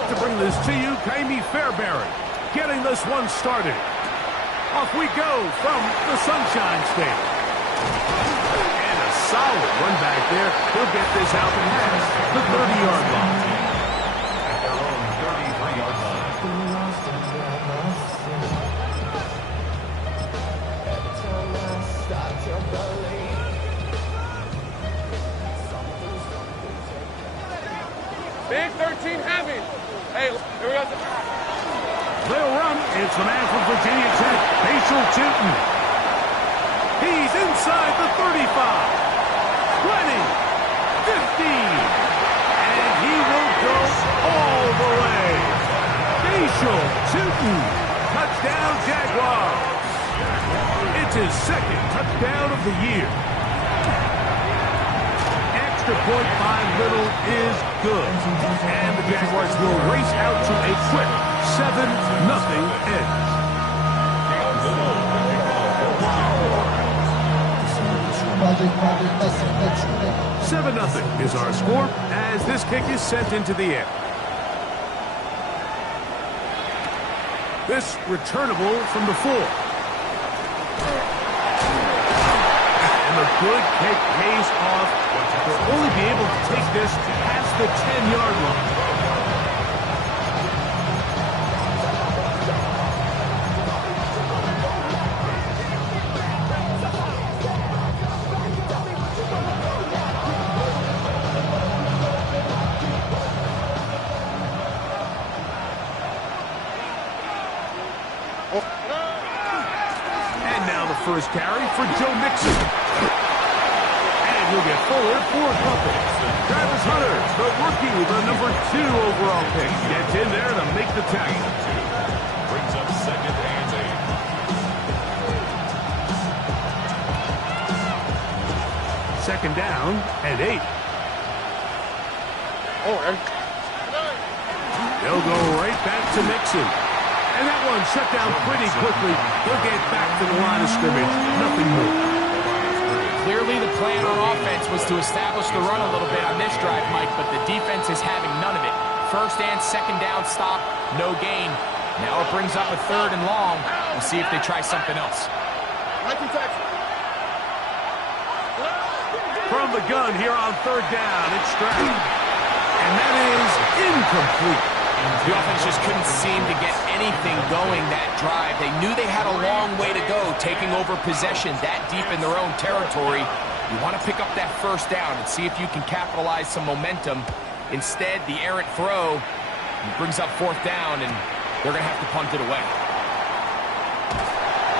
Set to bring this to you, Kaimi Fairbairn, getting this one started. Off we go from the Sunshine State. And a solid run back there. He'll get this out past the 30-yard line. At their own 33-yard line. Big 13 heavy. Hey, here we go. They'll run. It's the man from Virginia Tech, Facial Tootin. He's inside the 35, 20, 15, and he will go all the way. Facial Tootin, touchdown Jaguars. It's his second touchdown of the year. Extra point by Little is good. And the Jaguars will race out to a quick 7-0 edge. 7-0 is our score as this kick is sent into the air. This returnable from the 4. And the good kick pays off. They'll only be able to take this past the 10-yard line. And now the first carry for Joe Mixon. And he'll get forward for a couple. Travis Hunter, the rookie, the number 2 overall pick, gets in there to make the tackle. Brings up 2nd and 8. Second down and 8. They'll go right back to Mixon. And that one shut down pretty quickly. They'll get back to the line of scrimmage. Nothing more. Clearly the plan on offense was to establish the run a little bit on this drive, Mike, but the defense is having none of it. First and second down stop, no gain. Now it brings up a 3rd and long. We'll see if they try something else. From the gun here on 3rd down, it's Stroud. And that is incomplete. The offense just couldn't seem to get anything going that drive. They knew they had a long way to go, taking over possession that deep in their own territory. You want to pick up that first down and see if you can capitalize some momentum. Instead, the errant throw brings up 4th down, and they're going to have to punt it away.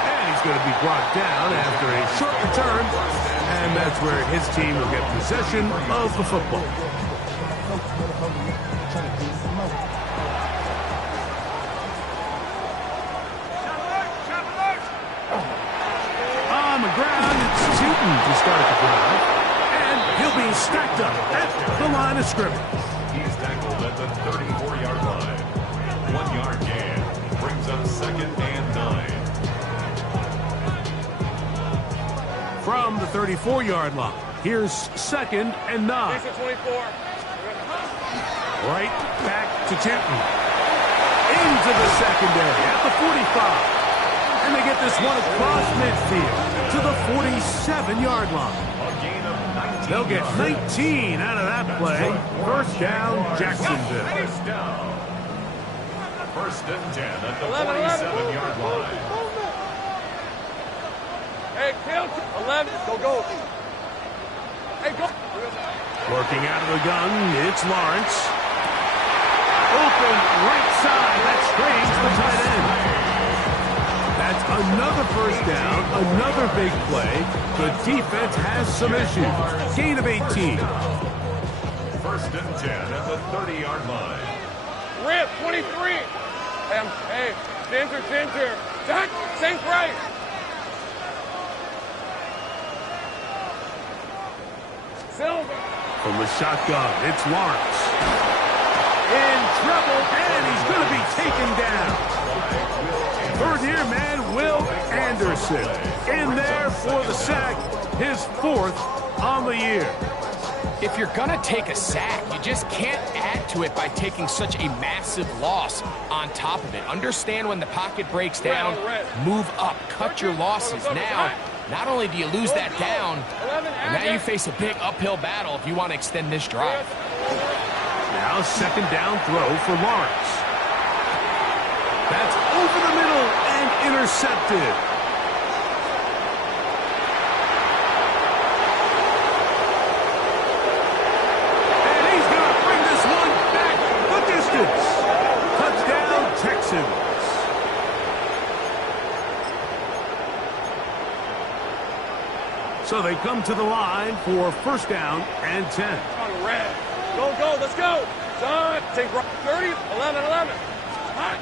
And he's going to be brought down after a short return, and that's where his team will get possession of the football. On the ground, it's Tootin to start the drive. And he'll be stacked up at the line of scrimmage. He's tackled at the 34-yard line. 1-yard gain. Brings up 2nd and 9. From the 34-yard line, here's 2nd and 9. 24. Right back to Tootin. Into the secondary at the 45. And they get this one across midfield to the 47-yard line. They'll get 19 out of that play. First down, Jacksonville. First and 10 at the 47-yard line. Hey, kill 11. Go. Hey, go. Working out of the gun, it's Lawrence. Open right side. That screens the tight end. That's another first down, another big play. The defense has some issues. Gain of 18. First and 10 at the 30-yard line. Rip, 23. Hey, Ginger. Jack, same price. Silver. From the shotgun, it's Lawrence. In trouble, and he's going to be taken down. Third-year man, Will Anderson, in there for the sack, his 4th on the year. If you're gonna take a sack, you just can't add to it by taking such a massive loss on top of it. Understand when the pocket breaks down, move up, cut your losses. Now, not only do you lose that down, but now you face a big uphill battle if you want to extend this drive. Now second down throw for Lawrence. That's over the middle and intercepted. And he's going to bring this one back the distance. Touchdown, Texans. So they come to the line for first down and 10. On red. Go, go, let's go. John, take 30, 11, 11. Hot.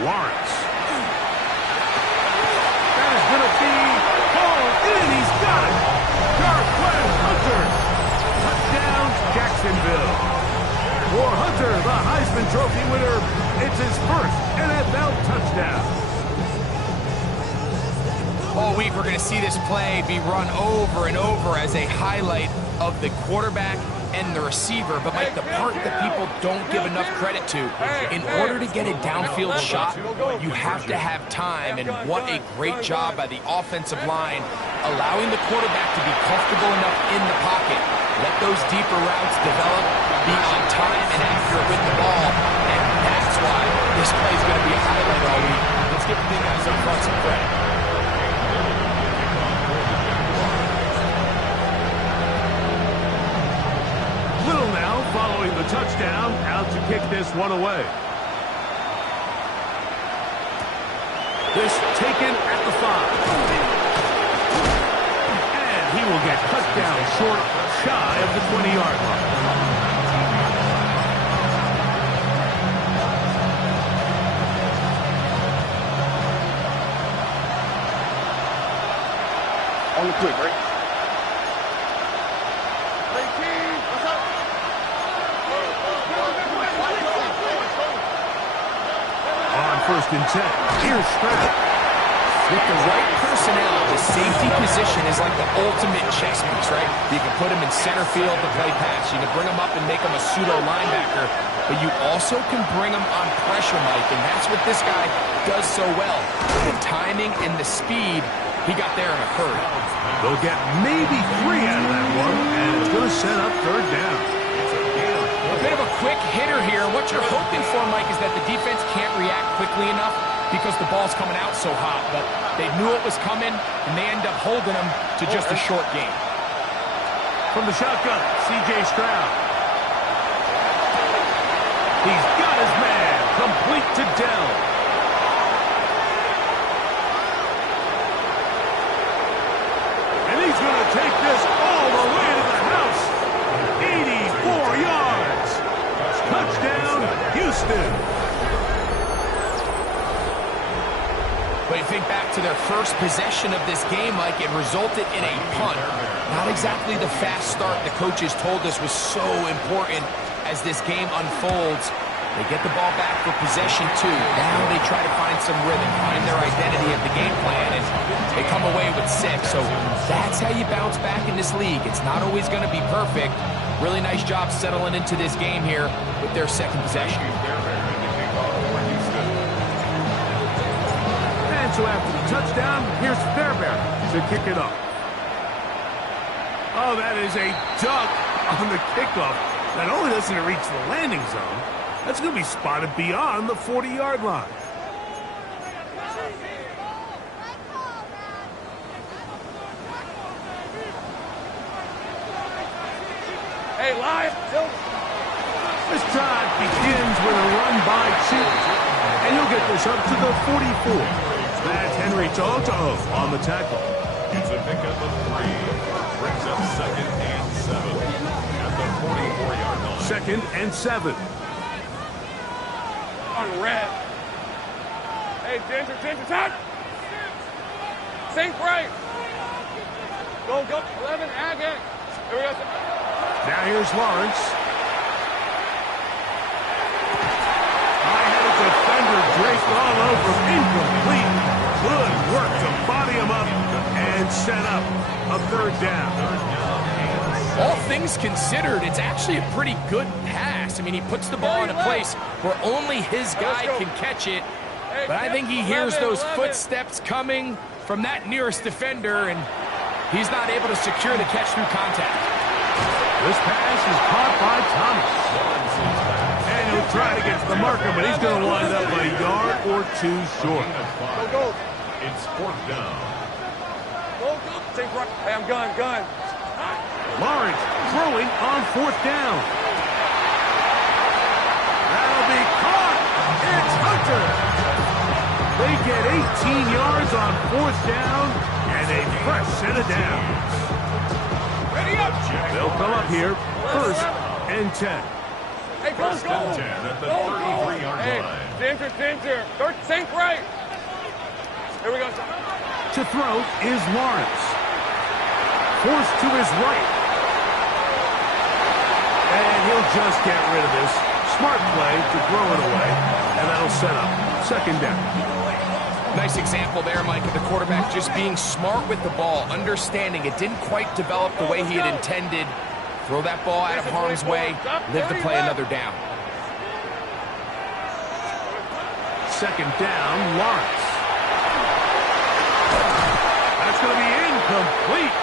Lawrence. That is going to be hauled in. He's got it. Darquez Hunter. Touchdown, Jacksonville. For Hunter, the Heisman Trophy winner, it's his first NFL touchdown. All week, we're going to see this play be run over and over as a highlight of the quarterback and the receiver. But, Mike, the part that people don't give enough credit to, in order to get a downfield shot, you have to have time. And what a great job by the offensive line, allowing the quarterback to be comfortable enough in the pocket. Let those deeper routes develop, be on time and accurate with the ball. And that's why this play is going to be a highlight all week. Let's give the guys up front some credit. Little now following the touchdown, out to kick this one away. This taken at the 5. And he will get cut down short, shy of the 20-yard line. On the quick, right? On first and 10, here's Stroud. With the right personnel, the safety position is like the ultimate chess piece, right? You can put him in center field to play pass. You can bring him up and make him a pseudo linebacker. But you also can bring him on pressure, Mike, and that's what this guy does so well. The timing and the speed, he got there in a hurry. They'll get maybe 3 out of that one, and it's going to set up third down. A bit of a quick hitter here. What you're hoping for, Mike, is that the defense can't react quickly enough because the ball's coming out so hot. But they knew it was coming, and they end up holding them to just a short game. From the shotgun, C.J. Stroud. He's got his man, complete to Dell. And he's going to take this all the way to the house. 84 yards. Touchdown, Houston. But you think back to their first possession of this game, Mike, it resulted in a punt. Not exactly the fast start the coaches told us was so important as this game unfolds. They get the ball back for possession 2. Now they try to find some rhythm, find their identity of the game plan, and they come away with 6. So that's how you bounce back in this league. It's not always going to be perfect. Really nice job settling into this game here with their second possession. And so after the touchdown, here's Fairbairn to kick it off. Oh, that is a dunk on the kickoff. Not only doesn't it reach the landing zone, that's going to be spotted beyond the 40-yard line. Hey, live. This drive begins with a run by Chute, and he'll get this up to the 44. That's Henry Toto on the tackle. It's a pickup of 3. Brings up second and 7 at the 44-yard line. Second and 7. On red. Hey, Ginger, touch. Sink right. Go, 11, Agate. Here we go. Now here's Lawrence. High-headed defender draped all over him. Incomplete. Good work to body him up and set up a third down. all things considered, it's actually a pretty good pass. I mean, he puts the ball in a place where only his guy can catch it. But I think he hears those footsteps coming from that nearest defender, and he's not able to secure the catch through contact. This pass is caught by Thomas. And he'll try to get to the marker, but he's going to wind up a yard or two short. Go. It's fourth down. Go. Take right. Hey, I'm gun. Lawrence throwing on fourth down. That'll be caught. It's Hunter. They get 18 yards on fourth down and a fresh set of downs. Ready up. They'll come up here first and 10. Hey, go. First and 10 at the 33-yard line. Center. Think right. Here we go. To throw is Lawrence. Forced to his right. And he'll just get rid of this. Smart play to throw it away. And that'll set up second down. Nice example there, Mike, of the quarterback just being smart with the ball, understanding it didn't quite develop the way he had intended. Throw that ball out of harm's way, live to play another down. Second down, Lawrence. That's going to be incomplete.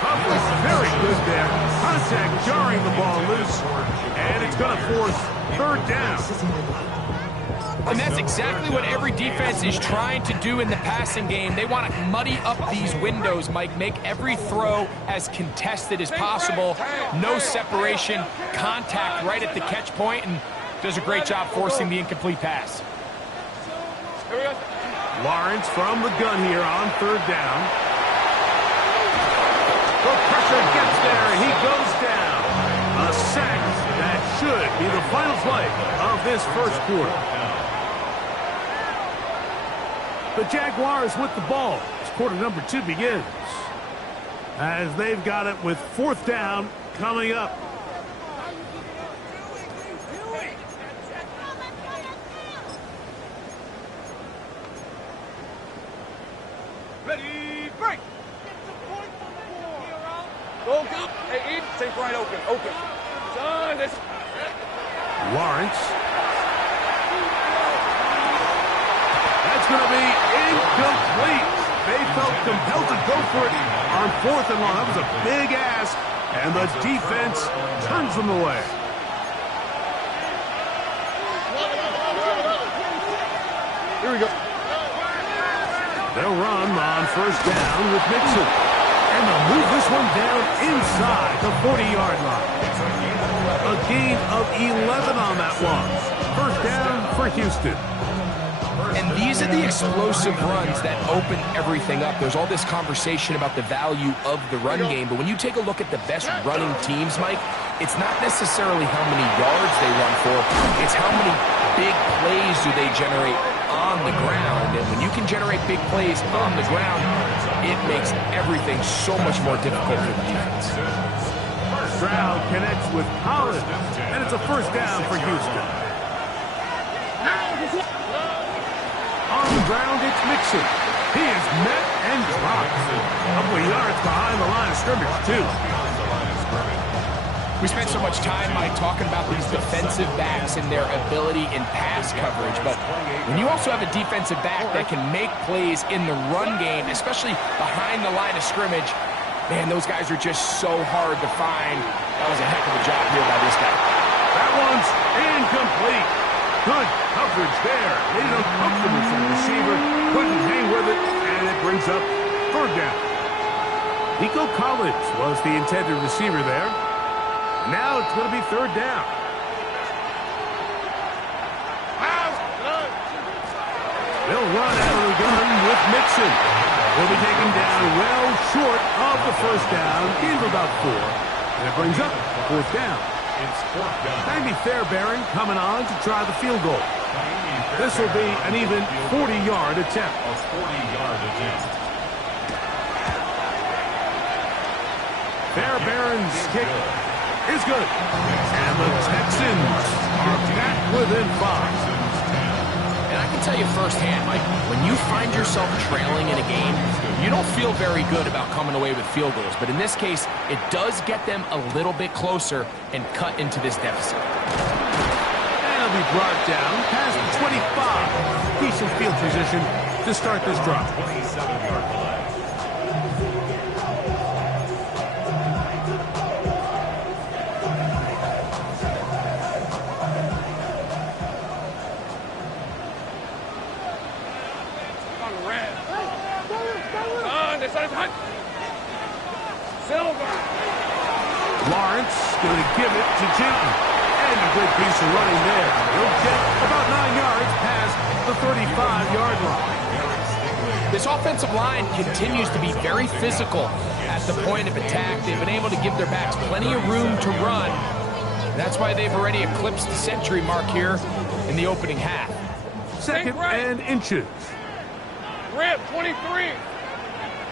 Coverage very good there. Contact jarring the ball loose. And it's going to force third down. And that's exactly what every defense is trying to do in the passing game. They want to muddy up these windows, Mike, make every throw as contested as possible. No separation, contact right at the catch point, and does a great job forcing the incomplete pass. Lawrence from the gun here on third down. The pressure gets there, and he goes down. A sack that should be the final play of this first quarter. The Jaguars with the ball as quarter number 2 begins. As they've got it with fourth down coming up. Ready, break. Go. Hey, Eve, think right open. John, this. Lawrence. That's going to be incomplete. They felt compelled to go for it on fourth and long. That was a big ask, and the defense turns them away. Here we go. They'll run on first down with Mixon. And they'll move this one down inside the 40-yard line. A gain of 11 on that one. First down for Houston. And these are the explosive runs that open everything up. There's all this conversation about the value of the run game, but when you take a look at the best running teams, Mike, it's not necessarily how many yards they run for, it's how many big plays do they generate on the ground. And when you can generate big plays on the ground, it makes everything so much more difficult for the defense. Stroud connects with Collins, and it's a first down for Houston. On the ground, it's Mixon. He is met and dropped. A couple of yards behind the line of scrimmage, too. We spent so much time, Mike, talking about these defensive backs and their ability in pass coverage, but when you also have a defensive back that can make plays in the run game, especially behind the line of scrimmage, man, those guys are just so hard to find. That was a heck of a job here by this guy. That one's incomplete. Good coverage there. Made it uncomfortable for the receiver. Couldn't hang with it, and it brings up third down. Nico Collins was the intended receiver there. Now it's going to be third down. They'll run out of the gun with Mixon. He'll be taken down well short of the first down. Gain of about 4. And it brings up fourth down. It's fourth down. Jamie Fairbairn coming on to try the field goal. This will be an even 40-yard attempt. A 40-yard attempt. Fairbairn's kick is good. And the Texans are back within 5. And I can tell you firsthand, Mike, when you find yourself trailing in a game, you don't feel very good about coming away with field goals. But in this case, it does get them a little bit closer and cut into this deficit. And it'll be brought down past the 25. Decent field position to start this drive. 27-yard line. Lawrence going to give it to Jinton. And a good piece of running there. He'll get about 9 yards past the 35-yard line. This offensive line continues to be very physical at the point of attack. They've been able to give their backs plenty of room to run. That's why they've already eclipsed the century mark here in the opening half. Second and inches. Rip, 23.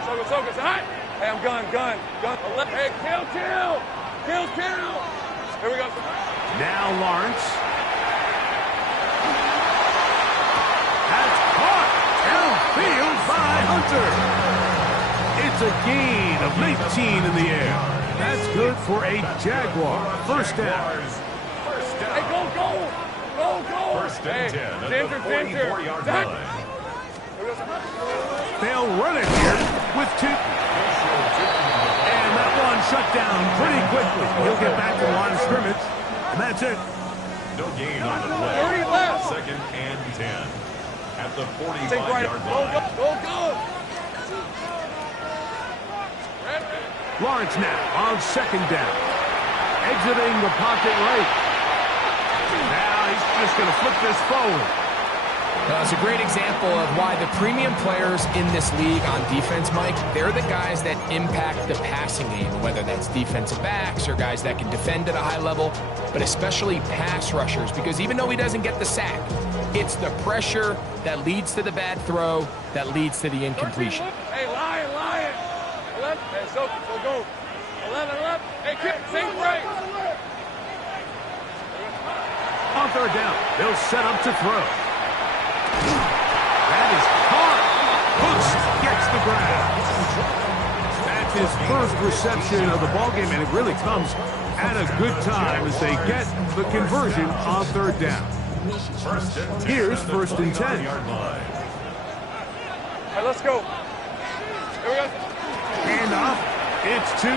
Soga, hot. Hey, I'm gun. Hey, kill. Here we go. Now Lawrence. That's caught downfield by Hunter. It's a gain of 19 in the air. That's good for a Jaguar. First down. Hey, go. First and 10 at the 44-yard line. They'll run it here with two. And that one shut down pretty quickly. He'll get back to the line of scrimmage. And that's it. No gain on the play. Second and 10 at the 45-yard line. Go. Lawrence now on second down. Exiting the pocket right. Now he's just going to flip this forward. It's a great example of why the premium players in this league on defense, Mike, they're the guys that impact the passing game, whether that's defensive backs or guys that can defend at a high level, but especially pass rushers, because even though he doesn't get the sack, it's the pressure that leads to the bad throw, that leads to the incompletion. Hey, Lion. 11. Hey, so go. 11. Hey, kick, sink right. On third down, they'll set up to throw. That is caught. Hooks gets the grab. That's his first reception of the ballgame, and it really comes at a good time as they get the conversion on third down. Here's first and 10. Hey, let's go. Here we go. Hand off. It's Tootin.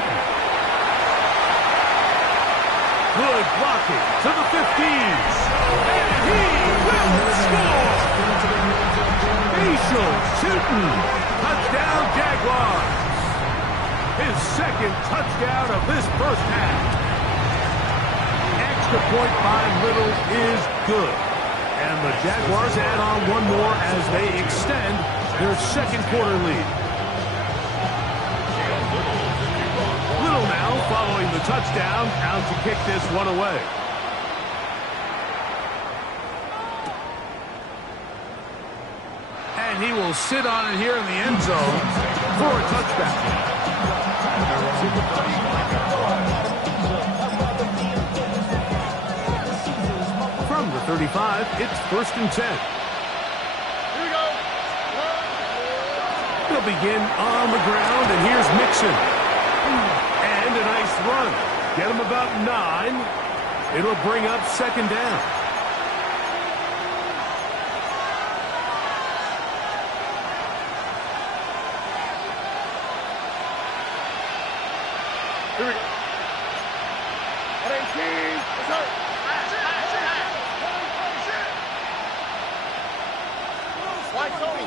Good blocking to the 50s. And he will score. Facial Tootin. Touchdown Jaguars. His second touchdown of this first half. Extra point by Little is good. And the Jaguars add on one more as they extend their second quarter lead. Little now following the touchdown, out to kick this one away. And he will sit on it here in the end zone for a touchback. From the 35, it's first and 10. Here we go. They'll begin on the ground, and here's Mixon. And a nice run. Get him about 9. It'll bring up second down. Here we go. 18. Let's go. Why, Tony.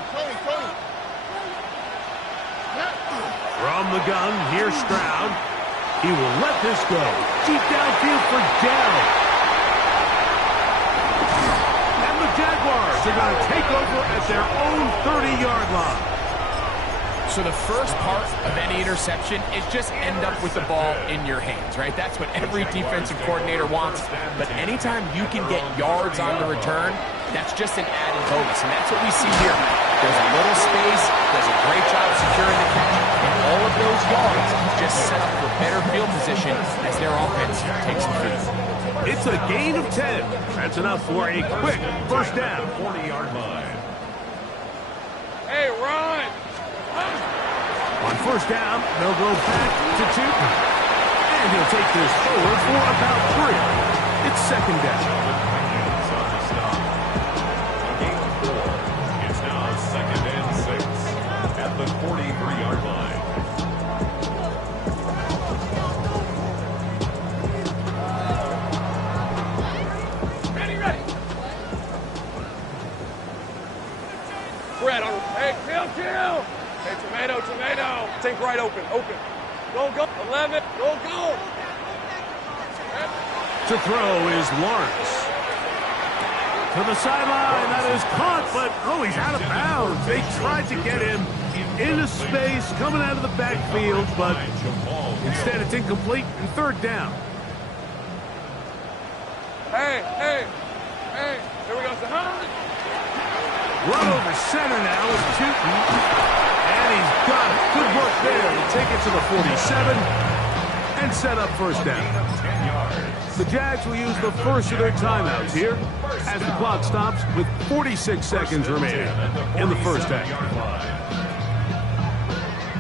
From the gun, here's Stroud. He will let this go. Deep downfield for Dell. And the Jaguars are going to take over at their own 30-yard line. So the first part of any interception is just end up with the ball in your hands, right? That's what every defensive coordinator wants. But anytime you can get yards on the return, that's just an added bonus. And that's what we see here. There's a little space, does a great job securing the catch, and all of those yards just set up for better field position as their offense takes the field. It's a gain of 10. That's enough for a quick first down. 40-yard line. Hey, run! On first down, they'll go back to Tootin. And he'll take this forward for about 3. It's second down. Williams on the stop. A gain of 4. It's now second and 6 at the 43-yard line. Ready. Brett, hey, kill. Hey, tomato. Think right open. Go. 11, go. To throw is Lawrence. To the sideline, that is caught, but he's out of bounds. They tried to get him into space, coming out of the backfield, but instead it's incomplete and third down. Hey, here we go, Run over center now is Tootin. And he's got it. Good work there to take it to the 47 and set up first down. The Jags will use the first of their timeouts here as the clock stops with 46 seconds remaining in the first half.